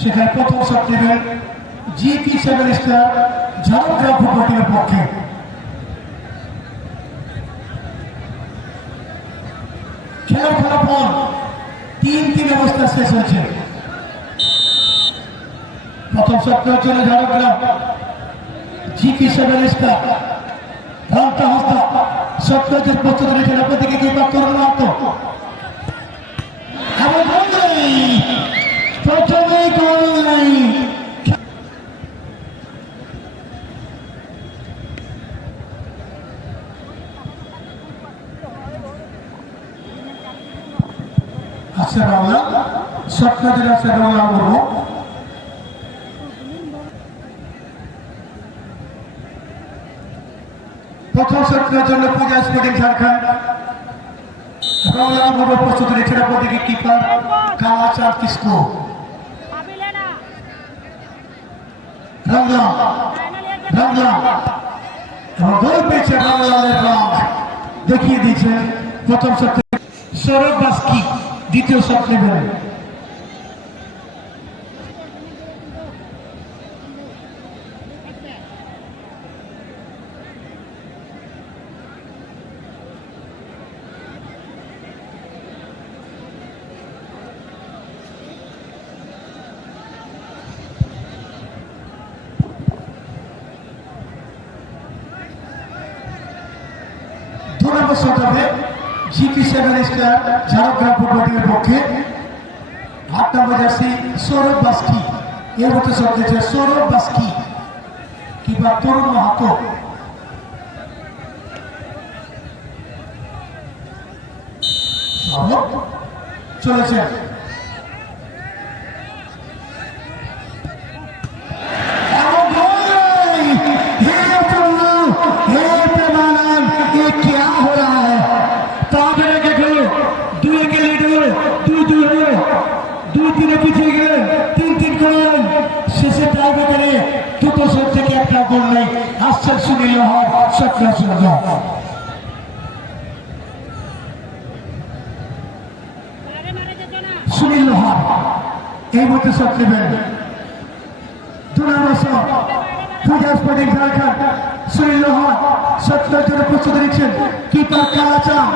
সেখানে প্রথম শট নেবেন GP seven star Jhargram football টিমের পক্ষে। খেলার ফলাফল 3-3 অবস্থা শেষ হয়েছে। প্রথম শট নেওয়ার জন্য ঝাড়গ্রাম জিপি সেভেন স্টার রামটা হস্তা শট নেওয়ার প্রস্তুত রয়েছেন। আপনাদেরকে কি তরুণ মাত্র প্রথমেই গোল নাই। আচ্ছা বাংলা সবকাজের আছে বাংলা বলবো। প্রথম শটের জন্য পূজা স্পোর্টিং ঝাড়খণ্ড বাংলা বলবো প্রস্তুত রয়েছেন। আপনাদেরকে কিপার কালাচাঁদ কিসকো রামলাম এবং গোল পেয়েছে রামলালের রং দেখিয়ে দিয়েছেন। প্রথম শট সৌরভ বাস্কি দ্বিতীয় শট নেবেন। GP seven star Jhargram football টিমের পক্ষে 8 নম্বর জার্সি সৌরভ বাস্কি এর মধ্যে শট দিয়েছে সৌরভ বাস্কি কিংবা তরুণ মাহাতো। চলেছে পিছিয়ে গেলেন 3-3 করলেন। শেষে টাইব্রেকারে দুটো শট থেকে একটা গোল নেই। আসছেন সুনীল লোহার সক্রিয় সুযোগ। সুনীল লোহার এই মধ্যে শট নেবেন। 2 নম্বর শট পূজা স্পোর্টিং ঝাড়খণ্ড সুনীল লোহার শটের জন্য প্রস্তুত নিচ্ছেন কিপার কালাচাঁদ।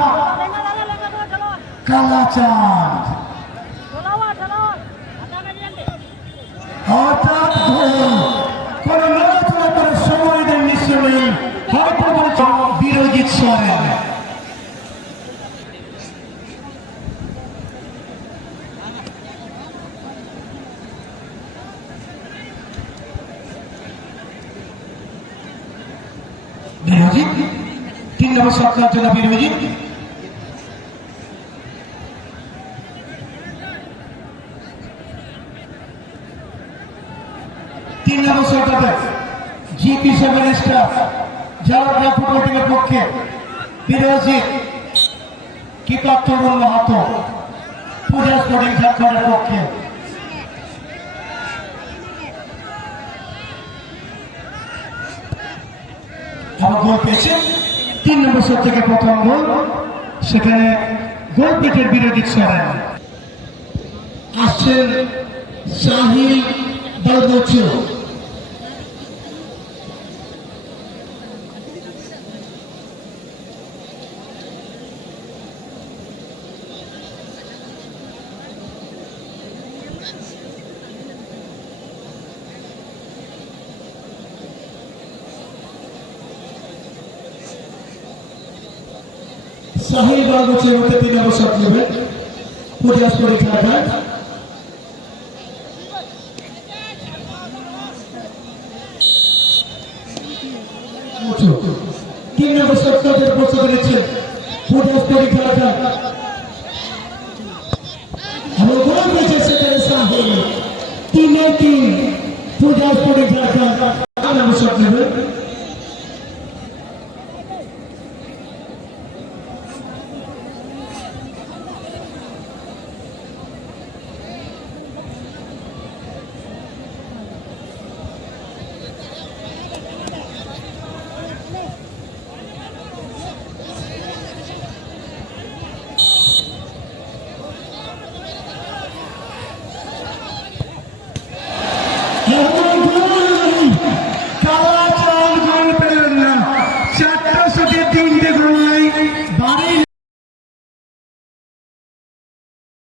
হঠাৎ কোন নড়াচড়া করার সময় দেন নিশ্চয় বিরোজিত সরেন। বিরোজিত 3 নম্বর শট নেওয়ার জন্য বিরোজিত। GP seven star Jhargram football টিমের পক্ষে বিরোজিত কিপার তরুণ মাহাতো পূজা স্পোর্টিং ঝাড়খণ্ডের পক্ষে। আমার গোল পেয়েছে 3 নম্বর শট থেকে প্রথম গোল। সেখানে গোল পিকের বিরোজিত সরেন। আসছেন সাহিল বালগোচু। সাহিল বালগোচুর মধ্যে 3 নম্বর শট নেবেন পূজা স্পোর্টিং ঝাড়খণ্ড। তিন নম্বর শটে প্রস্তুত নিচ্ছেন পূজা স্পোর্টিং ঝাড়খণ্ড এবং গোল পেয়েছে সেখানে সাহিল। 3-3 পূজা স্পোর্টিং ঝাড়খণ্ড